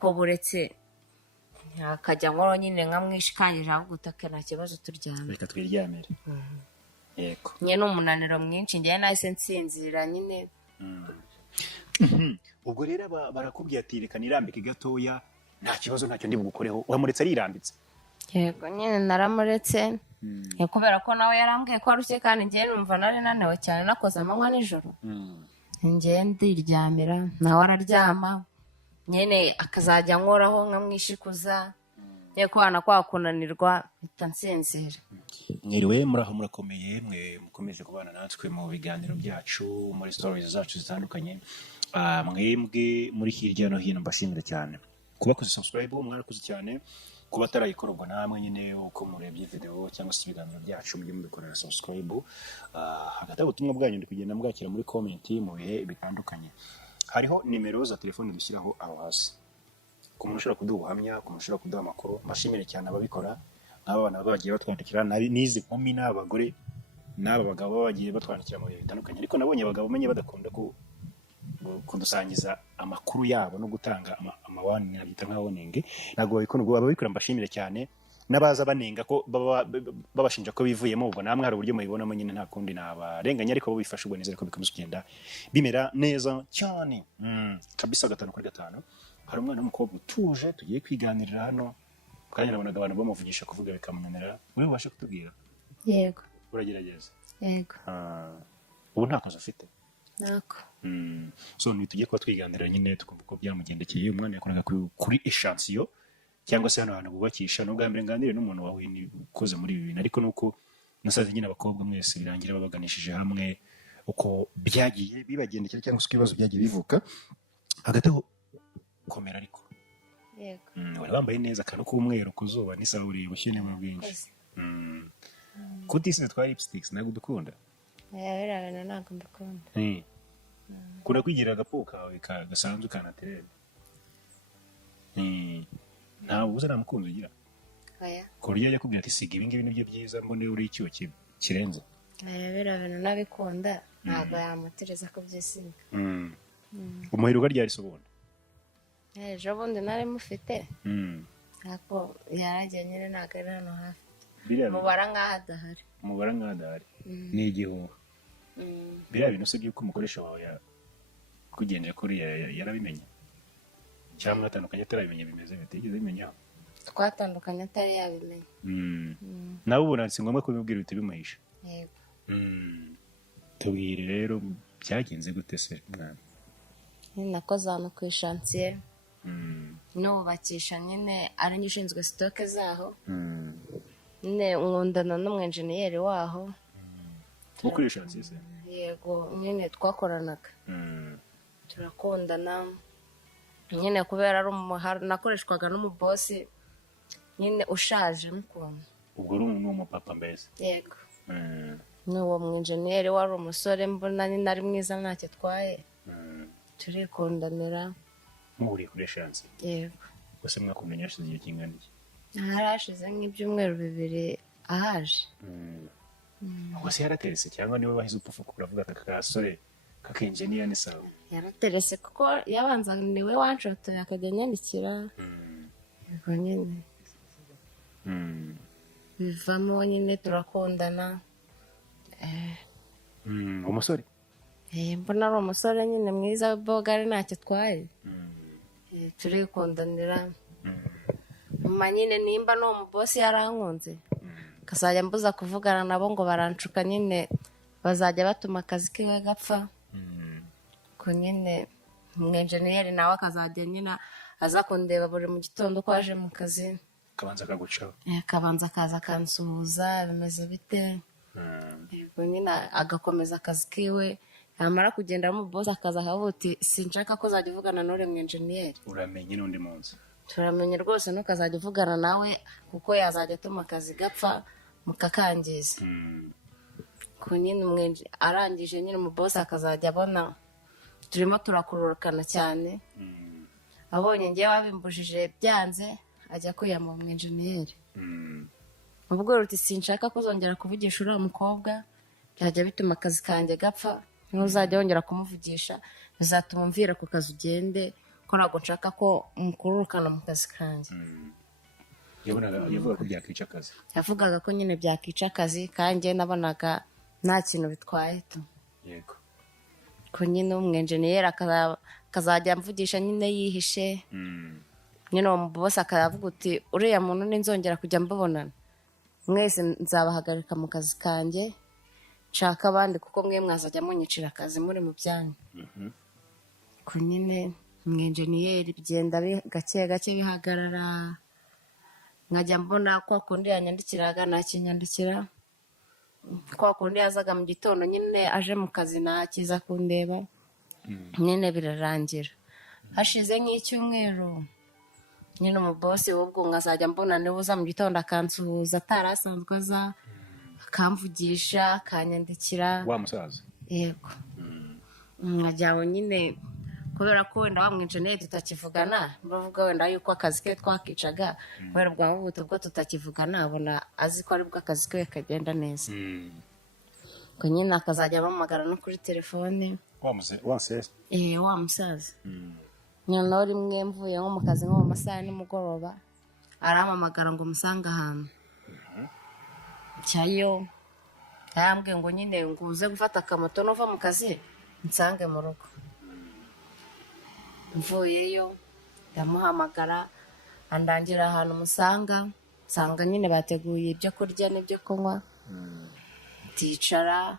ko buretse akajya nkoro nyine nkamwishikanyije avuga utake nta kibazo turyame reka twiryamire yego nyine umunaniro mwinshi njye nahise nsinzira nyine ubwo rero barakubwiye ati reka nirambike gatoya nta kibazo ntacyo ndi bugukoreho uramuretse arirambitse yego nyine naramuretse kubera ko nawe yarambwiye ko arushye kandi njye numva nari nanewe cyane nakoze amanywa nijoro njye ndiryamira nawe araryama nyine akazajya nkoraho nkamwishikuza nyine kubana kwa kunanirwa mpita nsinzira mwiriwe muraho murakomeye mwe mukomeje kubana natwe mu biganiro byacu muri stories zacu zitandukanye mwebwe muri hirya no hino mbashimira cyane kubakoze subscribe mwarakoze cyane kuba atarayikora ubwo namwe nyine uko murebye video cyangwa se ibiganiro byacu mujye mubikorera subscribe hagati ubutumwa bwanyu ndi kugenda mbwakira muri comment mu bihe bitandukanye hariho nimero za telefone dushyiraho aho hasi ku muntu ushobora kuduha ubuhamya ku muntu ushobora kuduha amakuru mbashimire cyane ababikora n'aba bana bagiye batwandikira n'izi nkumi n'abagore n'aba bagabo bagiye batwandikira mu bihe bitandukanye ariko nabonye abagabo menye badakunda kudusangiza amakuru yabo no gutanga amawani nabita nka warning ntabwo babikora mbashimire cyane n'abaza banenga ko babashinja ko bivuyemo ubwo namwe hari uburyo mubibonamo nyine nta kundi nabarenganya ariko bo bifasha ubwo neza ko bikomeza kugenda bimera neza cyane kabisa 5/5 hari umwana w'umukobwa utuje tugiye kwiganirira hano kandi nabonaga abantu bamuvugisha kuvuga bikamunanira muri ubashe kutubwira yego uragerageza yego ubu nta kazi afite nako so tugiye kuba twiganirira nyine tukumva ko byamugendekeye umwana yakoraga kuri echantion cyangwa se hano hantu bubakisha n'ubwa mbere nganire n'umuntu wawe ni ukoze muri ibi bintu ariko nuko nasaze nyine abakobwa mwese birangira babaganishije hamwe uko byagiye bibagendekera cyangwa se ibibazo byagiye bivuka hagati aho komera ariko yego wari wambaye neza akantu k'umweru ku zuba n'isaburi bushyene mu bwinshi kutisize twa lipsticks ntabwo dukunda birabana ntabwo mbikunda kunda kwigira agapu kawe gasanzwe kanaterere ntabwo uza nta mukunzi ugira ku buryo yajya akubwira ati siga ibingibi nibyo byiza mbone uri icyuho kirenze birabana n'abikunda ntabwo yamutereza ko byisiga umuheruka ryari se ubundi ejo bundi nari mufite ariko yaragiye nyine ntabwo ari hano hafi mubara nk'aho adahari ni igihuha biriya bintu se by'uko umukoresha wawe yakugenje kuri yarabimenye cyangwa mwatandukanye atarabimenya bimeze bitigeze bimenyaho twatandukanye atari yabimenya nawe ubona si ngombwa kubibwira uhita bimuhisha yego tubwire rero byagenze gute se mwana nakoze ahantu ku ishansiye nubakisha nyine ari njye ushinzwe sitoke zaho nyine nkundana n'umwenjeniyeri waho ukoresha nziza yego nyine twakoranaga turakundana nyine kubera ari nakoreshwaga n'umubosi nyine ushaje mukunda ubwo uri umupapa mbese yego n'uwo mwenjeniyeri wari umusore mbona nyine ari mwiza ntacyo atwaye turikundanira nk'uri kuri shansi yego gusa mwakumenya hashize igihe kingana iki harashize nk'ibyumweru 2 ahaje ubwo se yaraterese cyangwa niwe wahize upfa uravuga aka kasore kakenjeniya ni sawa yaraterese kuko yabanza niwe wanshotoye akajya nyandikira yego nyine bivamo nyine turakundana umusore mbona ari umusore nyine mwiza w'ibogari ntacyo atwaye turikundanira nyuma nyine nimba n'uwo mubosi yarankunze akazajya mbuza kuvugana nabo ngo baranshuka nyine bazajya batuma akazi kiwe gapfa ko nyine umwenjeniyeri nawe akazajya nyine aza kundeba buri mu gitondo ko aje mu kazi akabanza akagucaho akabanza akaza akansuhuza bimeze bite yego nyine agakomeza akazi kiwe yamara kugenda mu boss akaza akavuga uti sinshaka ko uzajya uvugana n'ure mwenjeniyeri uramenye n'undi munsi turamenye rwose ntukazajya uvugana nawe kuko yazajya atuma akazi gapfa mukakangiza ku nyine arangije nyine mu boss akazajya abona turimo turakururukana cyane abonye ngewe wabimbujije byanze ajya kwiyama mu mwenjeniyeri ubwo ruti sinshaka ko uzongera kuvugisha uriya mukobwa byajya bituma akazi kanjye gapfa ntuzajya wongera kumuvugisha bizatuma mvira ku kazi ugende ko ntabwo nshaka ko mukururukana mu kazi kanjye. yavuga ko byakwica akazi. Yavugaga ko nyine byakica akazi kandi nabonaga nta kintu bitwaye tu. Yego. Ko nyine umwenjeniyeri akazajya amvugisha nyine yihishe. Nyine uwo bose akavuga uti uriya muntu ninzongera kujya mbabonana mwese nzabahagarika mu kazi kanjye nshaka abandi kuko mwe mwazajya munyicira akazi muri mu byanyu. Ko nyine umwenjeniyeri bigenda gake gake bihagarara nkajya mbona kwa kundi yanyandikiraga nakinyandikira kwa kundi yazaga mu gitondo nyine aje mu kazi nakiza kundeba nyine birarangira. Hashize nk'icyumweru nyine umubosi w'ubwo nkazajya mbona niba uza mu gitondo akansuhuza atarasanzwe aza akamvugisha akanyandikira. Wa musaza. Yego. Nkajyaho nyine kubera ko wenda wamwinjeniyeri tutakivugana bavuga wenda yuko akazi ke twakicaga kubera bwa bubuto bwo tutakivugana abona azi ko ari bwo akazi ke kagenda neza. Ko nyine akazajya bahamagara no kuri telefone. Wa musaza. Wa musaza. Nyine rimwe mvuye nko mu kazi nko mu masaha nimugoroba arampamagara ngo musange ahantu. Cyayo yambwiye ngo nyine ngo uze gufata akamoto nova mu kazi nsange mu rugo. Mvuyeyo ndamuhamagara andangira ahantu nsanga nyine bateguye ibyo kurya n'ibyo kunywa. Ticara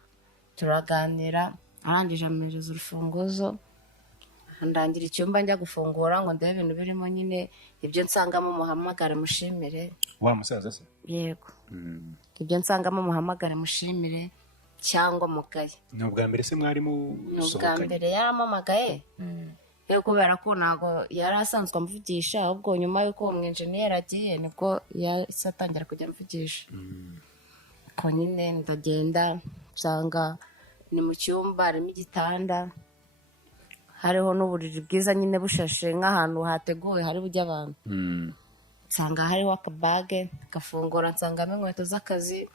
turaganira arangije amereza urufunguzo ndangira icyumba njya gufungura ngo ndebe ibintu birimo nyine ibyo nsangamo muhamagare mushimire. Wa musaza se? Yego. Ibyo nsangamo muhamagare mushimire cyangwa mugaye. Ni ubwa mbere se mwari musohokanye? Ni ubwa mbere yaramamagaye. Kubera ko ntabwo yari asanzwe amvugisha ahubwo nyuma y'uko uwo mwenjeniyeri agiye nibwo yahise atangira kujya amvugisha. Ko nyine ndagenda nsanga ni mu cyumba harimo igitanda hariho n'uburiri bwiza nyine bushashe nk'ahantu hateguwe hari bujya abantu. Nsanga hariho akabage gafungura nsangamo inkweto z'akazi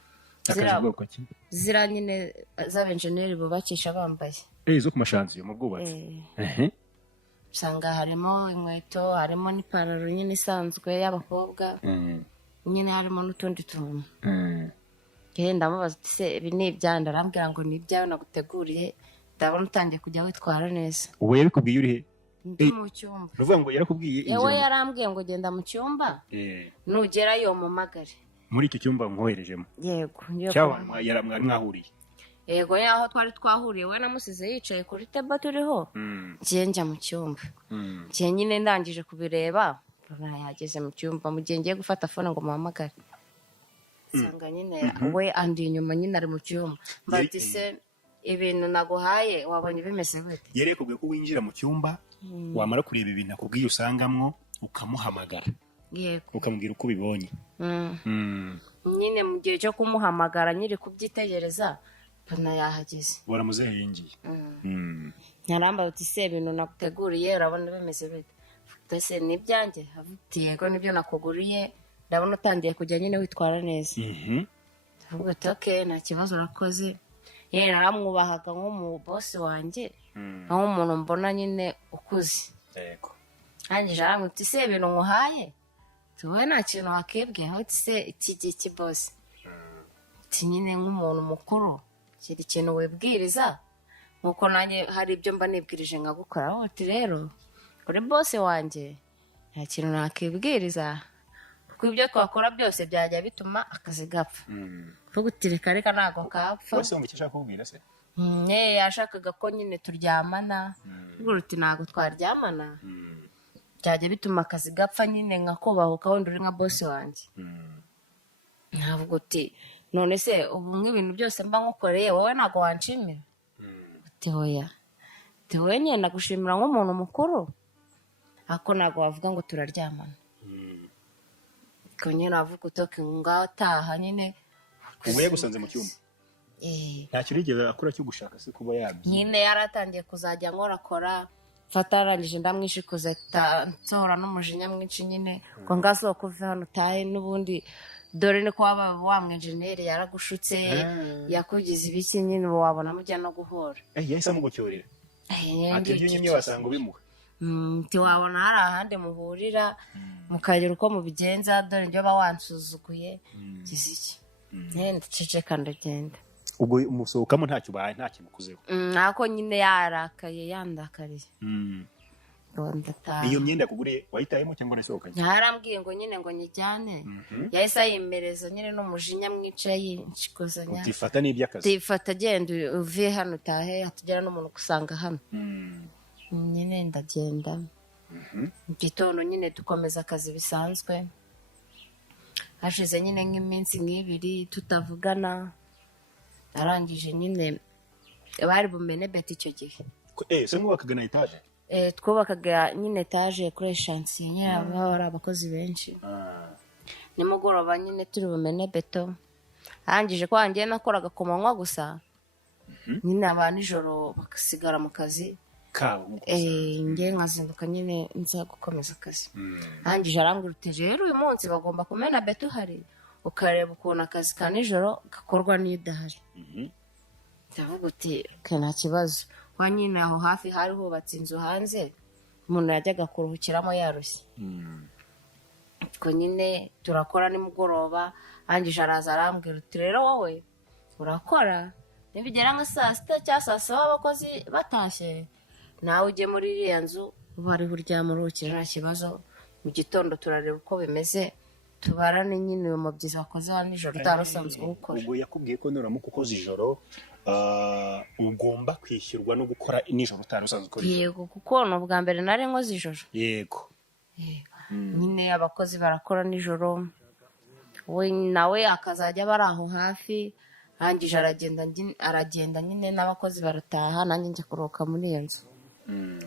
zira nyine z'abenjeniyeri bubakisha bambaye zo ku mashansiyo mu bwubatsi. Nsanga harimo inkweto harimo n'ipantaro nyine isanzwe y'abakobwa nyine harimo n'utundi tuntu. Ndamubaza uti se ibi ni ibyanda arambwira ngo ni ibyawe naguteguriye ndabona utangiye kujya witwara neza. Ubu yabikubwiye uri he? Ndi mu cyumba. Nuvuga ngo yarakubwiye inzira. Yewe yarambwiye ngo genda mu cyumba nugerayo mumagare. Muri iki cyumba mwoherejemo? Yego. Cyangwa mwari mwahuriye? Yego yaho twari twahuriye we namusize yicaye kuri table turiho njya mu cyumba. Njye nyine ndangije kubireba yageze mu cyumba mu gihe ngiye gufata fone ngo muhamagare. Nsanga nyine we andi inyuma nyine ari mu cyumba. Mbati se ibintu naguhaye wabonye bimeze gute? Yari yakubwiye ko winjira mu cyumba wamara kureba ibintu akubwiye usangamwo ukamuhamagara. Yego. Ukamubwira uko ubibonye. Nyine mu gihe cyo kumuhamagara nyiri kubyitegereza pana yahageze. Waramuzehe yinjiye. Nyarambaye uti se ibintu naguteguriye urabona bimeze bite? Ese ni ibyanjye? Avuga yego nibyo nakuguriye ndabona utangiye kujya nyine witwara neza. Avuga ati okay nta kibazo urakoze. Yeye naramwubahaga nk'umubosi wanjye aho umuntu mbona nyine ukuze. Yego. Arangije aramwita uti se ibintu nkuhaye tuwe nta kintu wakibwe aho uti se iki giki bosi. Ati nyine nk'umuntu mukuru kiri ikintu wibwiriza nkuko nanjye hari ibyo mba nibwirije nkagukora. Aho uti rero uri bosi wanjye nta kintu nakibwiriza kuko ibyo twakora byose byajya bituma akazi gapfa. Vuga uti reka ntabwo kapfa. Wese wumva icyo ashaka kubwira se? Yashakaga ko nyine turyamana. Vuga uti ntabwo twaryamana byajya bituma akazi gapfa nyine nkakubahuka wenda uri nka bosi wanjye. Navuga uti none se ubu nk'ibintu byose mba nkukoreye wowe ntabwo wanshimira? Uti hoya. Uti wowe nyine nagushimira nk'umuntu mukuru ako ntabwo wavuga ngo turaryamana. Ko nyine wavuga utoke ngaho taha nyine. Ubu yagusanze mu cyumba? Ntacyo urigeze akora cyo gushaka se kuba yabyo? Nyine yaratangiye kuzajya nkorakora fata arangije ndamwishikuza nsohora n'umujinya mwinshi nyine ngo ngasohoka uve hano utahe n'ubundi dore ni ko wa mwenjeniyeri yaragushutse yakugize ibiki nyine wabona mujya no guhora. Yahise amugucyurira? Ati ibyo nyine wasanga ubimuha? ntiwabona hari ahandi muhurira mukagira uko mubigenza dore njye uba wansuzuguye gize iki ndaceceka ndagenda ubwo umusohokamo ntacyo ubaye nta kintu ukuzeho ntako nyine yarakaye yandakariye iyo myenda yakuguriye wayitayemo cyangwa nasohokanye ntarambwiye ngo nyine ngo nyijyane yahise ayimereza nyine n'umujinya mwica yinshikuzanya utifata n'iby'akazi utifata agenda uvuye hano utahe hatugera n'umuntu gusanga hano nyine ndagenda mu gitondo nyine dukomeza akazi bisanzwe hashize nyine nk'iminsi nk'ibiri tutavugana arangije nyine bari bumene beti icyo gihe se mwubakaga na etaje twubakaga nyine etaje kuri eshansiye nyine haba hari abakozi benshi nimugoroba nyine turi bumene beto arangije ko wangiye nakoraga ku manywa gusa nyine aba nijoro bagasigara mu kazi njye nkazinduka nyine nza gukomeza akazi arangije arambwira uti rero uyu munsi bagomba kumena beto uhari ukareba ukuntu akazi ka nijoro gakorwa n'iyo udahari ndavuga uti nta kibazo kwa nyine aho hafi hari hubatse inzu hanze umuntu yajyaga kuruhukiramo yarushye ubwo nyine turakora nimugoroba arangije araza arambwira uti rero wowe urakora nibigera nka 6:00 cyangwa 7:00 abakozi batashye nawe ujye muri iriya nzu bari buryamurukira nta kibazo mu gitondo turareba uko bimeze tubarane nyine uyu mubyizi wakoze wa nijoro utarusanzwe gukora ubwo yakubwiye ko nuramuka ukoze ijoro ugomba kwishyurwa no gukora nijoro utarusanzwe ukora yego kuko ni ubwa mbere nari nkoze ijoro yego nyine abakozi barakora nijoro we nawe akazajya bari aho hafi arangije aragenda nyine n'abakozi barataha nanjye njya kuruhuka muri iyo nzu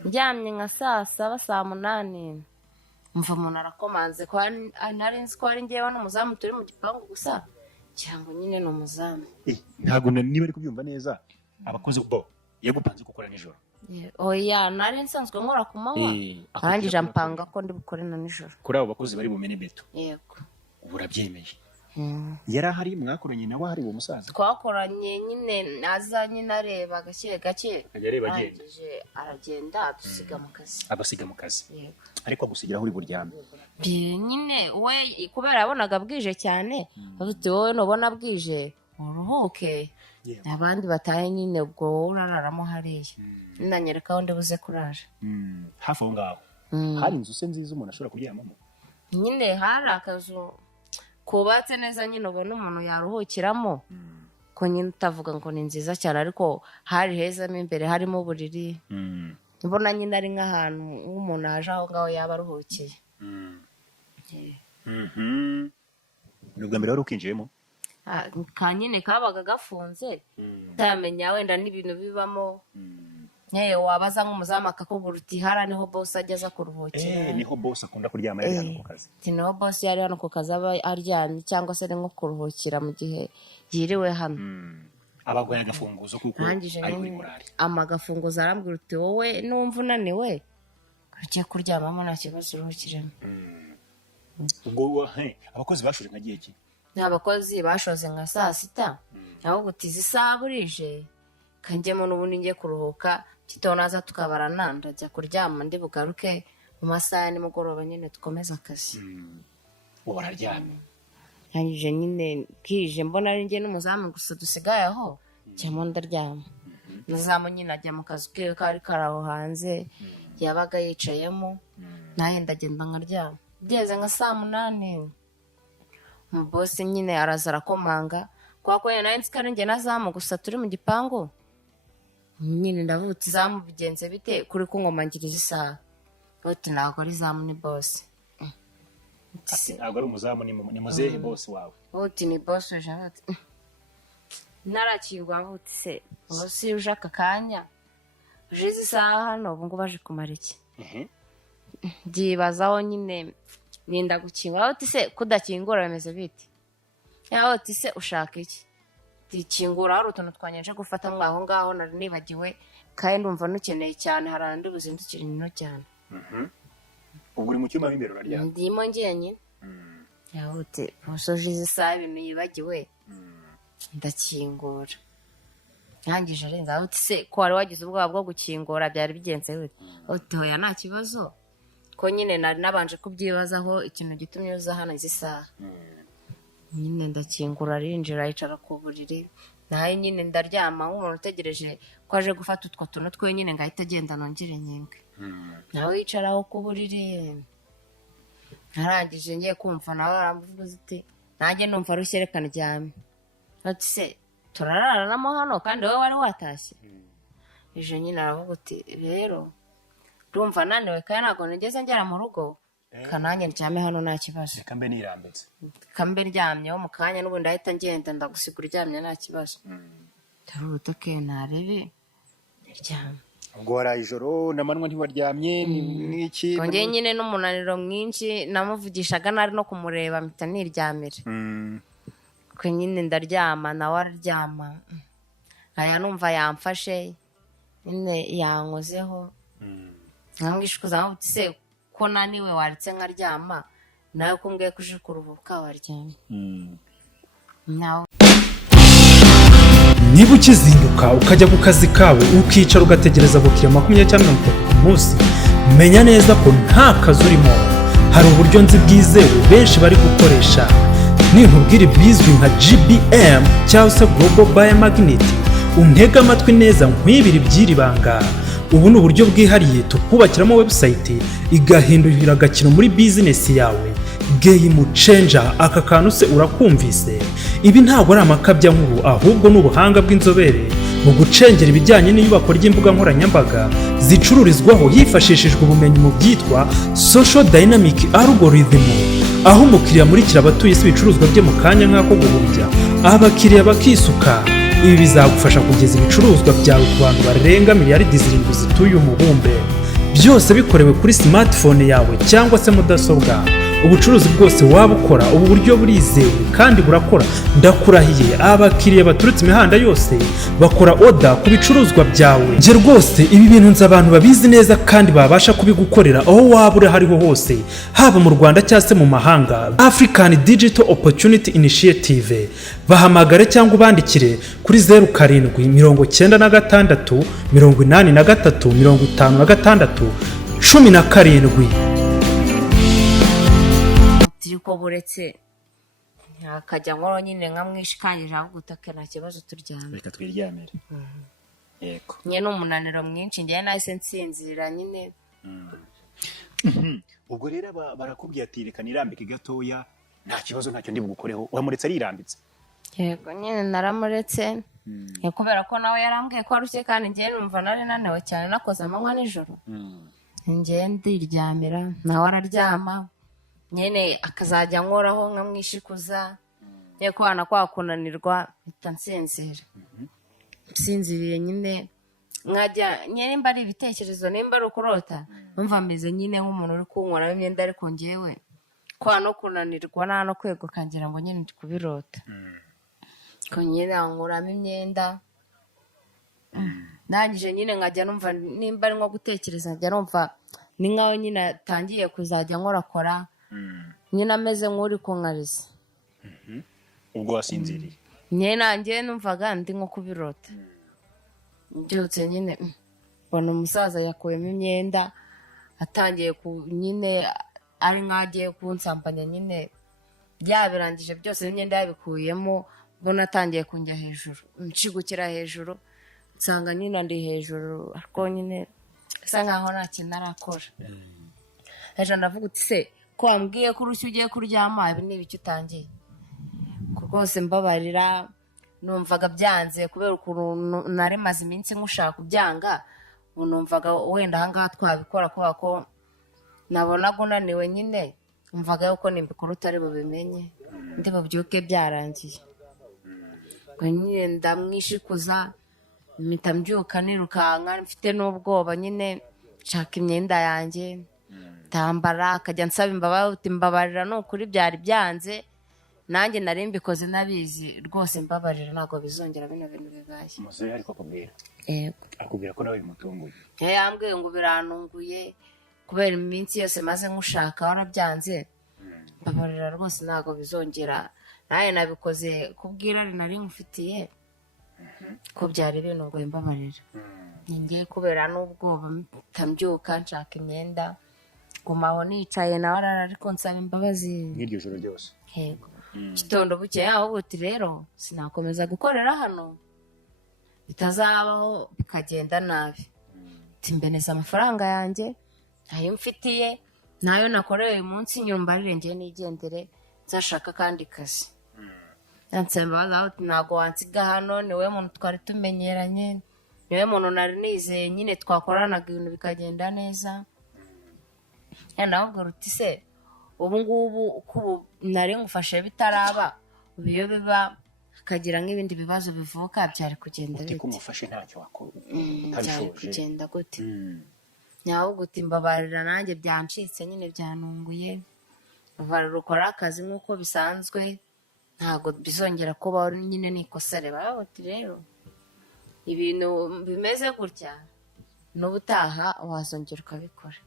njyamye nka 7:00 8:00 mva umuntu arakomanze ko nari nzi ko ari njyewe n'umuzamu turi mu gipangu gusa cyangwa nyine ni umuzamu ntabwo niba ari kubyumva neza abakozi bo yagupanze gukora nijoro oya nari nsanzwe nkora ku manywa arangije ampanga ko ndi bukore na nijoro kuri abo bakozi bari bumene beto yego ubu urabyemeye yari ahari mwakoranye nawe ahari uwo musaza twakoranye nyine aza nyine areba gake gake aragenda adusiga mu kazi abasiga mu kazi ariko agusigira aho uri buryame nyine we kubera yabonaga bwije cyane avuze wowe nubona bwije uruhuke abandi bataye nyine ubwo wowe urararamo hariya nanyereka aho ndi buze kuraje hafi aho ngaho hari inzu se nziza umuntu ashobora kuryamamo nyine hari akazu kubatse neza nyine ubona umuntu yaruhukiramo ko nyine utavuga ngo ni nziza cyane ariko hari heza mo imbere harimo uburiri mbona nyine ari nk'ahantu nk'umuntu aje aho ngaho yaba aruhukiye ni ubwa mbere wari ukinjiyemo ka nyine kabaga gafunze utamenya wenda n'ibintu bibamo nyewe wabaza nk'umuzamu akakubwira uti hara niho boss ageza kuruhukira niho boss akunda kuryama yari hano ku kazi niho boss yari hano ku kazi aba aryamye cyangwa se nko kuruhukira mu gihe yiriwe hano abagoye agafunguzo kuko ari kuri morali amagafunguzo arambwira uti wowe numva unaniwe ugiye kuryamamo nta kibazo uruhukiremo ubwo abakozi bashoje nka gihe ki abakozi bashoze nka 6:00 aho gutiza isaha burije kanjyemo n'ubundi ngiye kuruhuka kitonaza tukabarana ndajya kuryama ndi bugaruke mu masaha ya nimugoroba nyine dukomeza akazi wararyamye yangije nyine bwije mbona ari njye n'umuzamu gusa dusigaye aho cyangwa ndaryama umuzamu nyine ajya mu kazi ke kari karaho hanze yabaga yicayemo nawe ndagenda nkaryama bigeze nka 8:00 umubosi nyine araza arakomanga kwa ko nawe nzi ko ari njye nazamu gusa turi mu gipangu nyine ndavuga uti zamu bigenze bite kuri kungomangiriza isaha uti ntabwo ari zamu ni bosi ntabwo ari umuzamu ni muzehe bosi wawe uti ni bosi uje narakirwa uti se bosi uje aka kanya uje izi saha hano ubu ngubu aje kumara iki byibazaho nyine ninda gukinga uti se kudakingura bimeze bite yaho uti se ushaka iki tikingura hari utuntu twanyeje gufata mwaho ngaho nari nibagiwe kandi ndumva nukeneye cyane harandi buzindukira ino cyane ubwo uri mu cyuma w'imbere uraryama ndimo ngiye yahute usoje izi saha ibintu yibagiwe ndakingura yangije arenza uti se ko wari wagize ubwoba bwo gukingura byari bigenze bite uti hoya nta kibazo ko nyine nari nabanje kubyibazaho ikintu gitumye uza hano izi saha nyine ndakingura arinjira yicara ku buriri nawe nyine ndaryama nk'umuntu utegereje ko aje gufata utwo tuntu twe nyine ngo ahite agenda nongere nyinge nawe yicaraho ku buriri narangije ngiye kumva nawe aramuvuga uti nanjye numva arushye reka ndyame ati se turararamo hano kandi wowe wari watashye ejo nyine aravuga uti rero urumva naniwe kandi ntabwo nigeze ngera mu rugo kananye ndyame hano nta kibazo kambe nirambitse kambe ndyamyeho mu kanya n'ubundi ahita ngenda ndagusigura uryamye nta kibazo ndaruta ke narebe ndyame ubwo waraye ijoro n'amanywa ntiwaryamye n'iki kongeye nyine n'umunaniro mwinshi namuvugishaga nari no kumureba mpita niryamira ko nyine ndaryama nawe araryama aya numva yamfashe nyine yankozeho nkamwishukuza nkamuti se ko naniwe waretse nkaryama nawe kumbwiye ko uje kuruhuka waryamye nawe niba ukizinduka ukajya ku kazi kawe ukicara ugategereza abakiriya 20 cyangwa 30 ku munsi menya neza ko nta kazi urimo hari uburyo nzi bwizewe benshi bari gukoresha ninkubwira bizwi nka GBM cyangwa se Global Biomagnet untega amatwi neza nkwibiri by'iri banga ubu ni uburyo bwihariye tukubakiramo website igahindurira agakino muri business yawe game changer aka kantu se urakumvise ibi ntabwo ari amakabya nkuru ahubwo n'ubuhanga bw'inzobere mu gucengera ibijyanye n'iyubako ry'imbuga nkoranyambaga zicururizwaho hifashishijwe ubumenyi mu byitwa social dynamic algorithm aho umukiriya murikira abatuye isi ibicuruzwa bye mu kanya nk'ako guhumbya abakiriya bakisuka ibi bizagufasha kugeza ibicuruzwa byawe ku bantu barenga miliyaridi 7 zituye umubumbe byose bikorewe kuri smartphone yawe cyangwa se mudasobwa ubucuruzi bwose waba ukora ubu buryo burizewe kandi burakora ndakurahiye abakiriya baturutse imihanda yose bakora order ku bicuruzwa byawe nge rwose ibi bintu nzi abantu babizi neza kandi babasha kubigukorera aho waba uri hariho hose haba mu Rwanda cyangwa se mu mahanga African Digital Opportunity Initiative bahamagare cyangwa ubandikire kuri 0796 83 56 17 ko buretse akajya nkoro nyine nkamwishikanyije ahubwo utake nta kibazo turyame reka twiryamire yego nyine n'umunaniro mwinshi ngiye nahise nsinzira nyine ubwo rero barakubwiye ati reka nirambike gatoya nta kibazo ntacyo ndi bugukoreho uramuretse arirambitse yego nyine naramuretse kubera ko nawe yarambwiye ko arushye kandi ngiye numva nari naniwe cyane nakoze amanywa nijoro ngiye ndiryamira nawe araryama nyene akazajya nkoraho nkamwishikuza ye kwana kwa kunanirwa mpita nsinzira nsinziriye nyine nkajya nyene mba ari ibitekerezo nimba ari ukurota numva meze nyine nk'umuntu uri kunkoraho imyenda ariko ngewe kwa no kunanirwa nta no kweguka ngira ngo nyine ndi kubirota ko nyine nkuramo imyenda ndangije nyine nkajya numva nimba ari nko gutekereza njya numva ni nkaho nyine atangiye kuzajya nkorakora nyine ameze nk'uri kunkariza ubwo wasinziriye nyine nanjye numvaga ndi nko kubirota mbyutse nyine mbona umusaza yakuyemo imyenda atangiye nyine ari nk'agiye kunsambanya nyine byabirangije byose n'imyenda yabikuyemo mbona atangiye kunjya hejuru nshigukira hejuru nsanga nyine ndi hejuru ariko nyine bisa nkaho nta kintu arakora hejuru ndavuga uti se ko wambwiye ko urushyi ugiye kuryama ibi ni ibiki utangiye rwose mbabarira numvaga byanze kubera ukuntu nari maze iminsi nkushaka kubyanga ubu numvaga wenda ahangaha twabikora kubera ko nabonaga unaniwe nyine numvaga yuko nimbikora utari bubimenye ndi bubyuke byarangiye nyine ndamwishikuza mpita mbyuka nirukanka mfite n'ubwoba nyine nshaka imyenda yanjye tambara akajya nsaba imbabarira ni ukuri byari byanze nanjye nari mbikoze nabizi rwose mbabarira ntabwo bizongera bino bintu bibaye umusore ariko akubwira yego akubwira ko nawe bimutunguye yambwiye ngo birantunguye kubera iminsi yose maze nkushaka warabyanze mbabarira rwose ntabwo bizongera nawe nabikoze kubwira nari nkufitiye ko byari binunguye mbabarira ngiye kubera n'ubwoba mbyuka nshaka imyenda gumaho nicaye nawe ariko nsaba imbabazi nk'iryo joro ryose. yego gitondo bukeye ahubwo uti rero sinakomeza gukorera hano bitazabaho bikagenda nabi timbeneza amafaranga yanjye ayo mfitiye nayo nakoreye uyu munsi nyuma ngiye nigendere nzashaka kandi kazi yansembaza uti ntago wansiga hano niwe muntu twari tumenyeranye niwe muntu nari nizeye nyine twakoranaga ibintu bikagenda neza nawe uti se ubu ngubu uko nari ngufashe bitaraba ubu iyo biba hakagira nk'ibindi bibazo bivuka byari kugenda bite ko umufashe ntacyo wakora byari kugenda gute nawe uti mbabarira nanjye byancitse nyine byanunguye mbabarira ukora akazi nk'uko bisanzwe ntabwo bizongera kubaho nyine nikosere uti rero ibintu bimeze gutya n'ubutaha wazongera ukabikora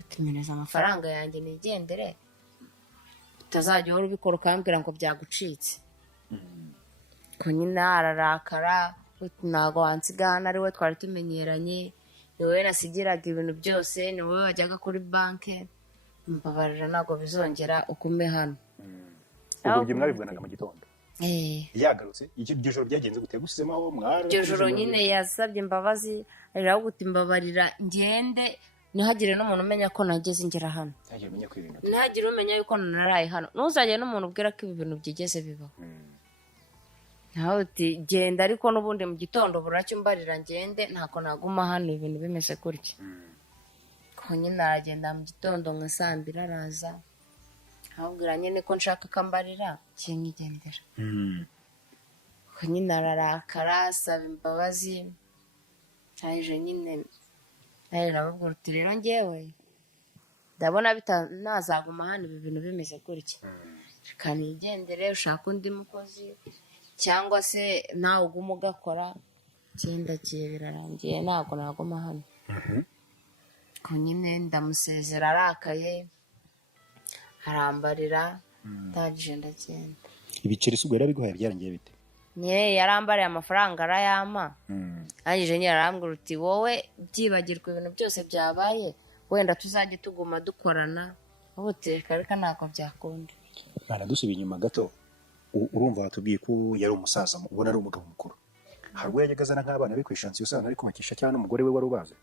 utumeneza amafaranga yanjye nigendere utazajya uhora ubikora ukambwira ngo byagucitse ko nyine ararakara ntabwo wansiga hano ari we twari tumenyeranye ni wowe nasigiraga ibintu byose ni wowe wajyaga kuri banki mbabarira ntabwo bizongera ukume hano ubwo ibyo mwabibwanaga mu gitondo yagarutse iryo joro byagenze gute gusizemo aho mwari iryo joro nyine yasabye imbabazi ariko guti mbabarira ngende ntihagire n'umuntu umenya ko nageze ngera hano ntihagire umenya yuko naraye hano ntuzagire n'umuntu ubwira ko ibi bintu byigeze bibaho nawe uti genda ariko n'ubundi mu gitondo buracyo mbarira ngende ntabwo naguma hano ibintu bimeze gutya ko nyine aragenda mu gitondo nka saa mbiri araza ahubwira nyine ko nshaka akambarira kiye nkigendera ko nyine ararakara asaba imbabazi ntaje nyine nababwira uti rero ngewe ndabona nazaguma hano ibi bintu bimeze gutya reka nigendere ushaka undi mukozi cyangwa se nawe uguma ugakora kiye birarangiye ntabwo naguma hano ko nyine ndamusezera arakaye arambarira ndangije ndagenda ibiceri se ubwo yarabiguhaye byarangiye bite nyine yarambariye amafaranga arayampa arangije nyine arambwira uti wowe byibagirwa ibintu byose byabaye wenda tuzajye tuguma dukorana ubutereka reka ntabwo byakunda dusubiye inyuma gato urumva watubwiye ko yari umusaza ubona ari umugabo mukuru hari ubwo yajyaga azana nk'abana be ku ishansiyo usanga ari kubakisha cyangwa n'umugore we wari ubaze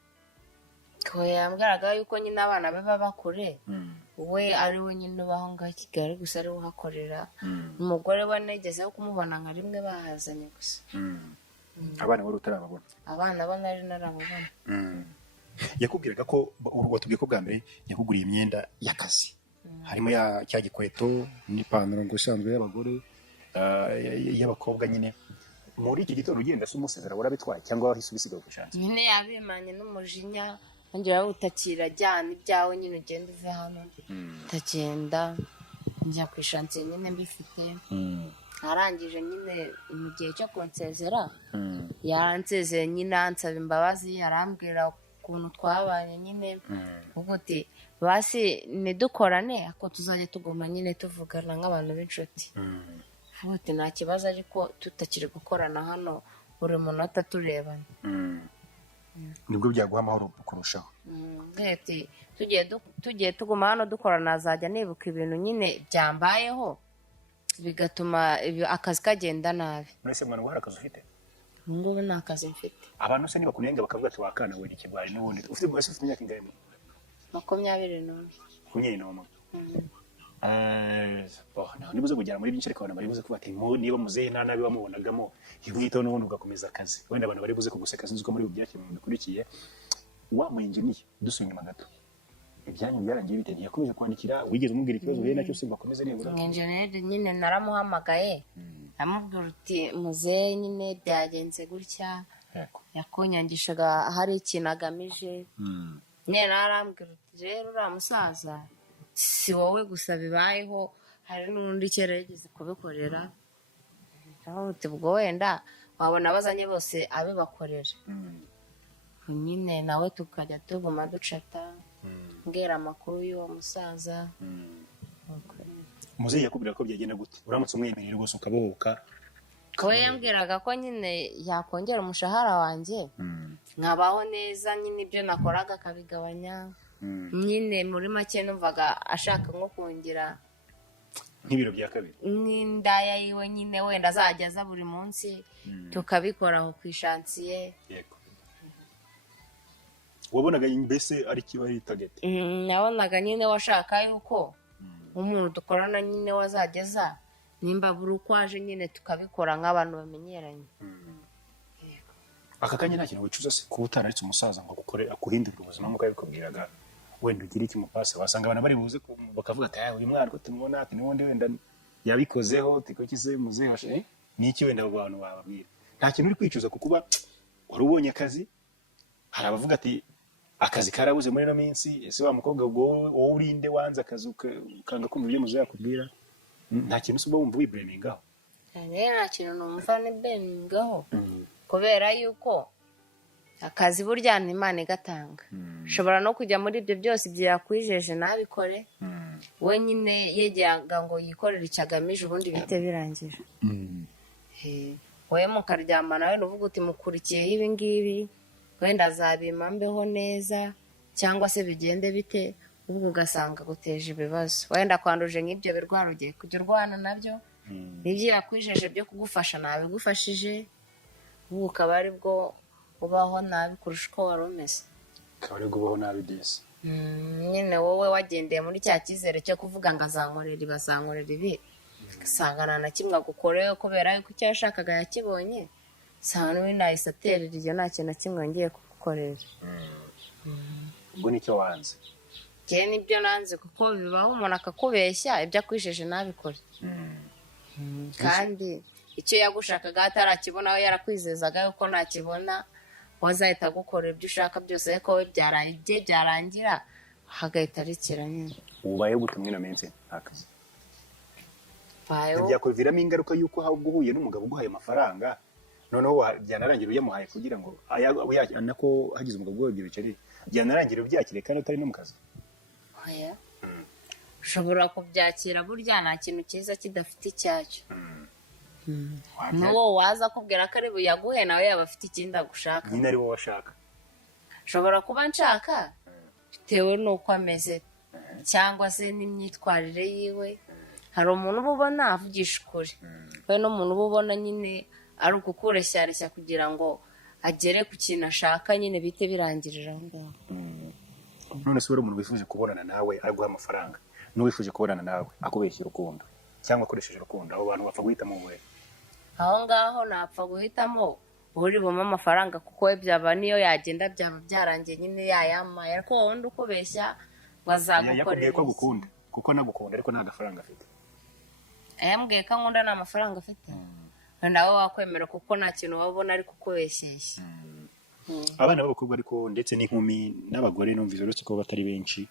ko yambwiraga yuko nyine abana be baba kure we ari we nyine ubaho ngaho i Kigali gusa ari we uhakorera umugore we negezeho kumubona nka rimwe bahazanye gusa abana wari utarababona abana bo nari narababona yakubwiraga ko watubwiye ko bwa mbere yakuguriye imyenda y'akazi harimo cya gikweto n'ipantaro ngo isanzwe y'abagore y'abakobwa nyine muri iki gitondo ugenda se umusezera warabitwaye cyangwa wahise ubisigaye ku ishansi nyine yabimanye n'umujinya ngira utakira jyana ibyawe nyine ugenda uve hano utagenda njya ku ishansi nyine mbifite arangije nyine mu gihe cyo kunsezera yaransezeye nyine ansaba imbabazi arambwira ukuntu twabanye nyine uvuga uti basi nidukorane ako tuzajya tuguma nyine tuvugana nk'abantu b'inshuti uvuga uti nta kibazo ariko tutakiri gukorana hano buri munota turebana nibwo byaguha amahoro kurushaho tugiye tuguma hano dukorana azajya nibuka ibintu nyine byambayeho bigatuma akazi kagenda nabi mwese mwana hari akazi ufite ubu ngubu nta kazi mfite abantu se niba kunenga bakavuga ati wakana wera ikigwari n'ubundi ufite imyaka ingahe? 21 nibuze kugera muri byinshi ariko abantu bari buze kuba ati niba muzehe nta nabi wamubonagamo yibwitaho n'ubundi ugakomeza akazi wenda abantu bari buze kuguseka sinzi ko muri bubyakira mu bikurikiye wa muyenjiniye dusuye inyuma gato ibyanyu byarangiye bite ntiyakomeje kwandikira wigeze umubwira ikibazo uhuye nacyo se bakomeze nibura enjeniyeri nyine naramuhamagaye amubwira uti muzehe nyine byagenze gutya yakonyangishaga hari ikintu agamije nyine narambwira uti rero uriya musaza si wowe gusa bibayeho hari n'undi kera yigeze kubikorera uti ubwo wenda wabona abazanye bose abibakorera nyine nawe tukajya tuguma ducata mbwira amakuru y'uwo musaza muzehe yakubwira ko byagenda gute uramutse umwemerera rwose ukabohoka we yambwiraga ko nyine yakongera umushahara wanjye nkabaho neza, nyine ibyo nakoraga akabigabanya. Nyine muri make numvaga ashaka nko kongera nk'ibiro bya kabiri n'indaya yiwe, nyine wenda azajya aza buri munsi tukabikora aho ku ishansiye. yego wabonaga mbese ari kiba ari target? Nabonaga nyine washaka yuko umuntu dukorana nyine wazageza nimba buri uko aje nyine tukabikora nk'abantu bamenyeranye. aka kanya nta kintu wicuza se kuba utararitse umusaza ngo akuhindurire ubuzima nk'uko yabikubwiraga, wenda ugira iki mupasi wasanga abantu bari buze bakavuga ati uyu mwana ko tumubona ati n'ubundi wenda yabikozeho tiko kize muzehe n'iki, wenda abo bantu bababwira nta kintu uri kwicuza kuko uba wari ubonye akazi. Hari abavuga ati akazi karabuze muri ino minsi, ese wa mukobwa wowe urinde wanze akazi ukanga kumva ibyo muzehe yakubwira? Nta kintu uba wumva wibremingaho? Nta kintu numva nibremingaho kubera yuko akazi burya ni Imana igatanga. Ushobora no kujya muri ibyo byose ibyo yakwijeje nabikore, we nyine yegeraga ngo yikorere icyo agamije ubundi bite birangira. We mukaryama nawe nuvuga uti mukurikiyeho ibi ngibi wenda azabima mbeho neza cyangwa se bigende bite, ubwo ugasanga guteje ibibazo, wenda kwanduje nk'ibyo birwara ugiye kujya urwana nabyo. Ibyo yakwijeje byo kugufasha nabigufashije, ubu ukaba ari bwo ubaho nabi kurusha uko wari umeze. Ukaba ari bwo ubaho nabi desi. Nyine wowe wagendeye muri cya cyizere cyo kuvuga ngo azankorera ibi, ugasanga na kimwe agukorewe kubera yuko icyo yashakaga yakibonye, usanga n'ubu nahise aterera iyo nta kintu na kimwe yongeye kugukorera. Ubwo nicyo wanze? Njye nibyo nanze, kuko bibaho umuntu akakubeshya ibyo akwijeje ntabikore. Kandi icyo yagushakaga atarakibona we yarakwizezaga yuko nakibona wazahita agukorera ibyo ushaka byose, ariko we byarangira hagahita arikira nyine. Ubayeho gute muri ino minsi nta kazi? Byakuviramo ingaruka y'uko ahubwo uhuye n'umugabo uguhaye amafaranga, noneho byanarangira uyamuhaye kugira ngo nako hagize umugabo uguha ibyo biceri, byanarangira ubyakire kandi utari no mu kazi? Oya, ushobora kubyakira burya nta kintu cyiza kidafite icyacyo. N'uwo waza akubwira ko ari buyaguhe nawe yaba afite ikindi agushaka. Nyine ari wowe washaka? Ushobora kuba nshaka bitewe n'uko ameze cyangwa se n'imyitwarire yiwe. Hari umuntu uba ubona avugisha ukuri, we n'umuntu uba ubona nyine ari ukukureshya kugira ngo agere ku kintu ashaka, nyine bite birangirira aho ngaho. None se uri umuntu wifuje kubonana nawe aguha amafaranga, n'uwifuje kubonana nawe akubeshya urukundo cyangwa akoresheje urukundo, abo bantu bapfa guhitamo wowe? Aho ngaho napfa guhitamo uri bumwe amafaranga, kuko we byaba niyo yagenda byaba byarangiye nyine yayamaye, ariko wowe undi ukubeshya wazagukorera. Yakubwiye ko agukunda kuko nagukunda ariko nta gafaranga afite? Yambwiye ko nkunda nta mafaranga afite, wenda wowe wakwemera kuko nta kintu wabona ari kukubeshyeshya. Abana b'abakobwa ariko ndetse n'inkumi n'abagore numvise uretse ko batari benshi,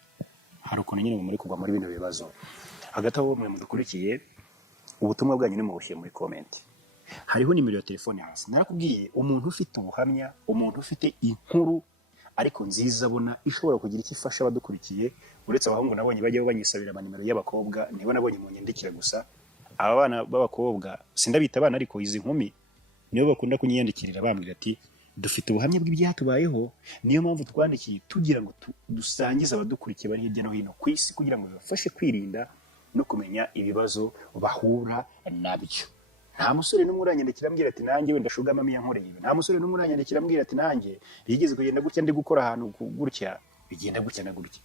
hari ukuntu nyine muri kugwa muri bino bibazo. Hagati aho mwe mudukurikiye, ubutumwa bwanyu ni mubushyire muri comment. Hariho nimero ya telefone hasi. Narakubwiye umuntu ufite ubuhamya, umuntu ufite inkuru ariko nziza abona ishobora kugira icyo ifasha abadukurikiye, uretse abahungu nabonye bajyaho banyisabira amanimero y'abakobwa, nibo nabonye mu nyandikira gusa. Aba bana b'abakobwa sindabita abana, ariko izi nkumi nibo bakunda kunyiyandikirira bambwira ati dufite ubuhamya bw'ibyatubayeho, niyo mpamvu twandikiye tugira ngo dusangize abadukurikiye bari hirya no hino ku isi kugira ngo bibafashe kwirinda no kumenya ibibazo bahura nabyo. Nta musore n'umwe uranyandikira ambwira ati nanjye wenda shuga mami yankoreye ibi. Nta musore n'umwe uranyandikira ambwira ati nanjye bigeze kugenda gutya ndi gukora ahantu gutya bigenda gutya na gutya.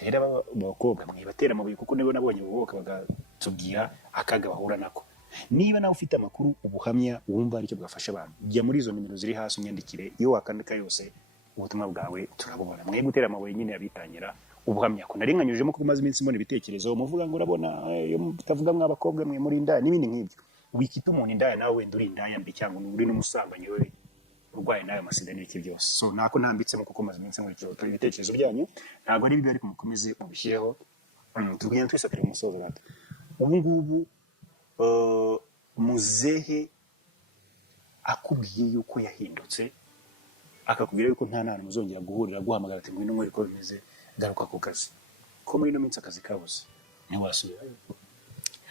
Rero abakobwa mwibatera amabuye kuko nibo nabonye ubuhoka bagatubwira akaga bahura nako. Niba nawe ufite amakuru, ubuhamya wumva aricyo bwafasha abantu, jya muri izo nimero ziri hasi unyandikire, iyo wakandika yose ubutumwa bwawe turabubona. Mwe gutera amabuye nyine yabitangira ubuhamya ko nari nkanyujemo kuko maze iminsi mbona ibitekerezo muvuga ngo urabona iyo mutavuga mw'abakobwa mwe muri indaya n'ibindi nk'ibyo. Wikita umuntu indaya nawe wenda uri indaya mbi cyangwa uri n'umusambanyi we urwaye nayo amasida n'iki byose. So nako ntambitsemo kuko maze iminsi nkurikije ibitekerezo byanyu, ntabwo ari bibi ariko mukomeze mubishyireho. Tugenda twisatira umusozo gato. Ubu ngubu muzehe akubwiye yuko yahindutse, akakubwira yuko nta nta muzongera guhurira guhamagara ati ngwino nkore ko bimeze, garuka ku kazi, ko muri ino minsi akazi kabuze, ntiwasubirayo?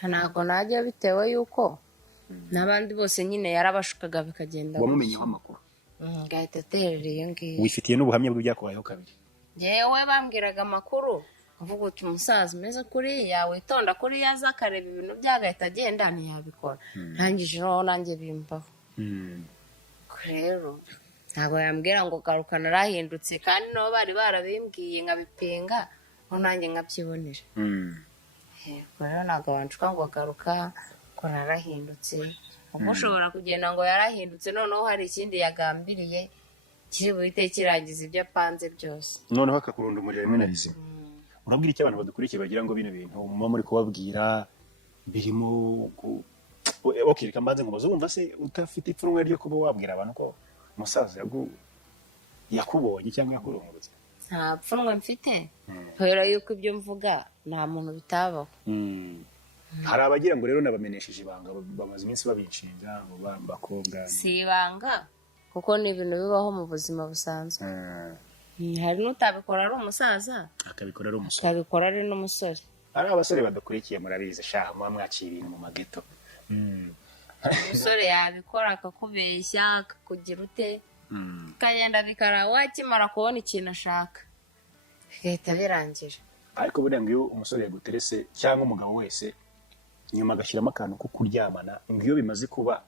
Ntabwo najya bitewe yuko n'abandi bose nyine yarabashukaga bikagenda wamumenyeho amakuru ngahita aterera iyo ngiyo. wifitiye n'ubuhamya bw'ibyakubayeho kabiri? Yewe bambwiraga amakuru avuga uti umusaza umeze kuriya witonda kuriya aza akareba ibintu byagahita agenda ntiyabikora. Ntangije noneho nanjye bimbaho. Rero ntabwo yambwira ngo garuka narahindutse kandi nabo bari barabimbwiye nkabipinga ngo nanjye nkabyibonera. Rero ntabwo wanshuka ngo garuka ko narahindutse. Ubwo ushobora kugenda ngo yarahindutse noneho hari ikindi yagambiriye kiri buhite kirangiza ibyo apanze byose. Noneho akakurunda umuriro rimwe na rimwe. Urabwira iki abantu badukurikiye bagira ngo bino bintu muba muri kubabwira birimo okay, reka mbanze ngo bazumva se utafite ipfunwe ryo kuba wabwira abantu ko umusaza yakubonye cyangwa yakurungurutse? Nta pfunwe mfite kubera yuko ibyo mvuga nta muntu bitabaho. Hari abagira ngo rero nabamenesheje ibanga bamaze iminsi babinshinja ngo bakobwa. Si ibanga kuko ni ibintu bibaho mu buzima busanzwe. Hari n'utabikora ari umusaza akabikora ari n'umusore. Hari abasore badukurikiye murabizi sha mwakira ibintu mu mageto. Umusore yabikora akakubeshya akakugira ute kagenda bikara wakimara kubona ikintu ashaka bigahita birangira. Ariko buriya ngo iyo umusore yaguterese cyangwa umugabo wese nyuma agashyiramo akantu ko kuryamana ngo iyo bimaze kuba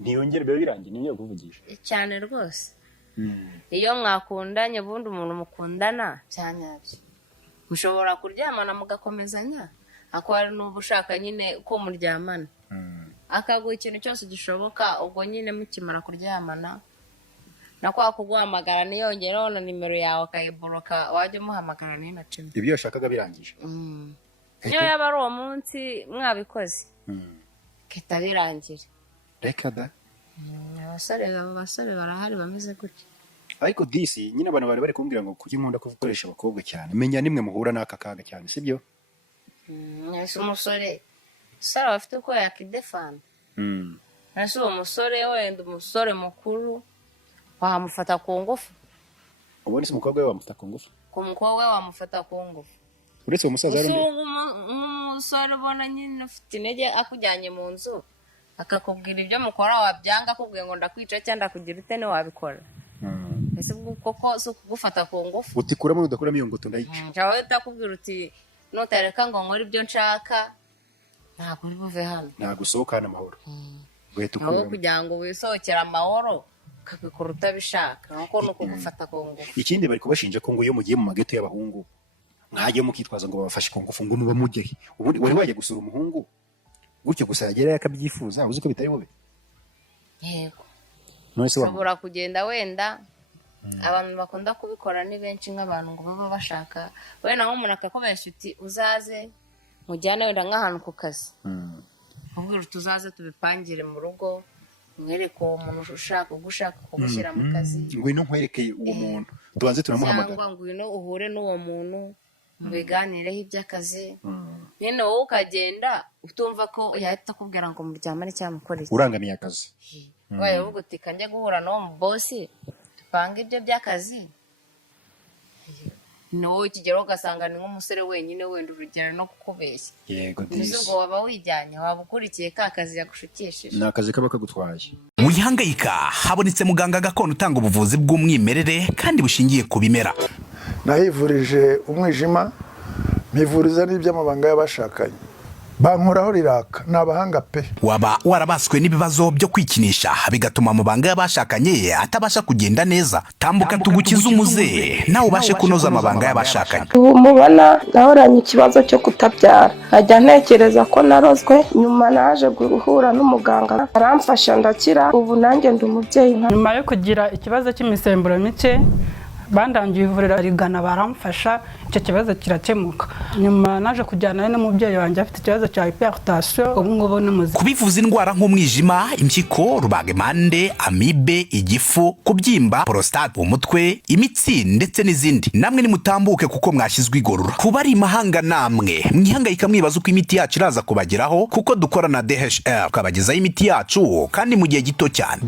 ntiyongere biba birangiye niyo kuvugisha cyane rwose. Iyo mwakundanye ubundi umuntu mukundana cyanyabyo mushobora kuryamana mugakomezanya ako hari n'ubu ushaka nyine ko muryamana akaguha ikintu cyose gishoboka ubwo nyine mukimara kuryamana na kwa kuguhamagara niyongeraho na nimero yawe akayiboroka wajya umuhamagara n'inacimwe ibyo yashakaga birangije. Niyo yaba ari uwo munsi mwabikoze kita birangira. Reka da abasore barahari bameze gutya. Ariko disi nyine abantu bari kumbwira ngo kuki nkunda gukoresha abakobwa cyane menya nimwe muhura n'aka kaga cyane sibyo? Ese umusore bafite uko yakidefanda. Ese uwo musore wenda umusore mukuru wamufata ku ngufu. Ubone se umukobwa we wamufata ku ngufu? Ku mukobwa we wamufata ku ngufu. Uretse umusaza ari umusore ubona nyine ufite intege akujyanye mu nzu akakubwira ibyo mukora wabyanga akubwiye ngo ndakwica cyangwa ndakugira ute ne wabikora. Ese koko so kugufata ku ngufu utikuramo udakuramo iyo ngoto ndayica. Cyawe utakubwira uti nutareka ngo nkore ibyo nshaka ntabwo uri buve hano ntabwo usohokana amahoro. Aho kugira ngo wisohokera amahoro ukabikora utabishaka nuko nuko gufata ku ngufu. Ikindi bari kubashinja ko ngo iyo mugiye mu mageto y'abahungu nkajye mukitwaza ngo babafashe ku ngufu ngo muba mugehe ubundi wari wajya gusura umuhungu gutyo gusa yagera yakabyifuza uzi ko bitari bube. Yego none se wabura kugenda wenda abantu bakunda kubikora ni benshi nk'abantu ngo baba bashaka wenda nk'umuntu akakubeshya uti uzaze mujyane wenda nk'ahantu ku kazi ubwira tuzaze tubipangire mu rugo mwereke uwo muntu ushaka kugushyira mu kazi ngwino nkwerekeye uwo muntu tubanze turamuhamagara cyangwa ngwino uhure n'uwo muntu mubiganireho iby'akazi nyine wowe ukagenda utumva ko yahita akubwira ngo muryamane cyangwa mukore iki urangamiye akazi. Waye uvuga uti kanjye guhura n'uwo mu bosi tupanga ibyo by'akazi no ikigero ugasanga ni nk'umusore wenyine wenda urugero no kukubeshya. Yego disi ubwo waba wijyanye waba ukurikiye ka kazi yagushukishije ni akazi kaba kagutwaye. Wihangayika habonetse muganga gakondo utanga ubuvuzi bw'umwimerere kandi bushingiye ku bimera. Nahivurije umwijima mpivuriza n'iby'amabanga y'abashakanye bankoraho riraka nabahanga pe. Waba warabaswe n'ibibazo byo kwikinisha bigatuma amabanga y'abashakanye atabasha kugenda neza. Tambuka tugukize umuze nawe ubashe kunoza amabanga y'abashakanye. Ubu mubona nahoranye ikibazo cyo kutabyara ajya ntekereza ko narozwe nyuma naje guhura n'umuganga aramfasha ndakira ubu nanjye ndi umubyeyi. Nyuma yo kugira ikibazo cy'imisemburo mike bandangiye ivuriro rigana baramfasha icyo kibazo kirakemuka. Nyuma naje kujyana n'umubyeyi wanjye afite ikibazo cya hypertension ubu ngubu n'umuzi. Kubivuza indwara nk'umwijima, impyiko, rubagemande, amibe, igifu, kubyimba, prostate, umutwe, imitsi ndetse n'izindi. Namwe nimutambuke kuko mwashyizwe igorora. Kuba ari imahanga namwe mwihangayika mwibaza uko imiti yacu iraza kubageraho kuko dukora na DHL tukabagezaho imiti yacu kandi mu gihe gito cyane.